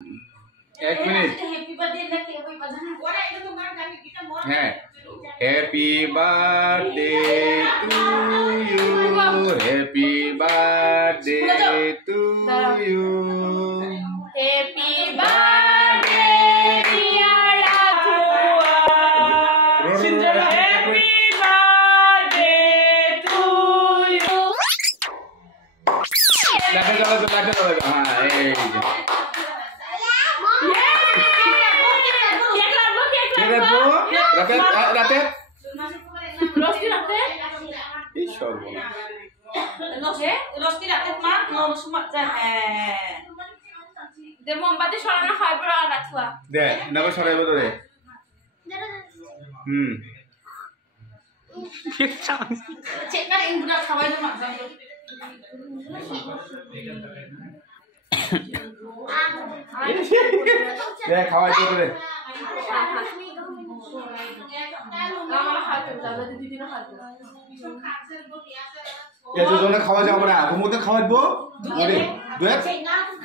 एक मिनिट है happy birthday to you happy birthday to you happy birthday dear Cinderella happy birthday to you लाटे चलो हाँ Ratet. Rosti ratet. Ishor. Rosti ratet mah mau semua jangan. De mombati সরানো হয় পরে আর রাখবা দে নাবা সরাইবো তো রে চেক না ইংগুলা খাওয়াই না মাঝে দে খাওয়াই তো রে আমার খাইতে যাবে দিদিনা খাইতে এ দুজনে খাওয়া যাবে না ঘুমোতে খাওয়াইবো ওরে দুয়েত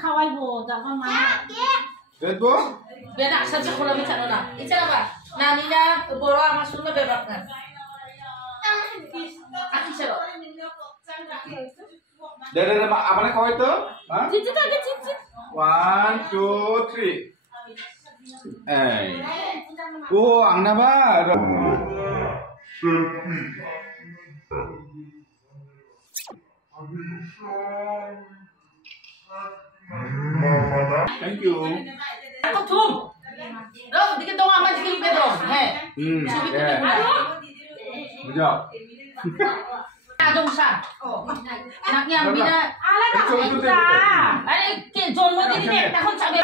খাওয়াইবো তখন মা দুয়েতবো বেনা আসাতে খোলা মিছানো না ইচ্ছা না নানিরা বড় আমার সঙ্গে বেবাক না আকিছারো দে দে আমারে খাওয়াই তো হ্যাঁ চিচি তাকে চিচি 1 2 3 এই ও আংনাবা Thank you. Aku tum. Dong, dikit dong amat dikit ibe dong. Heh. Aduh. Betul. Adong sa. Anaknya bina. Ala Ada ke jolmo di sini. Tahun sabi.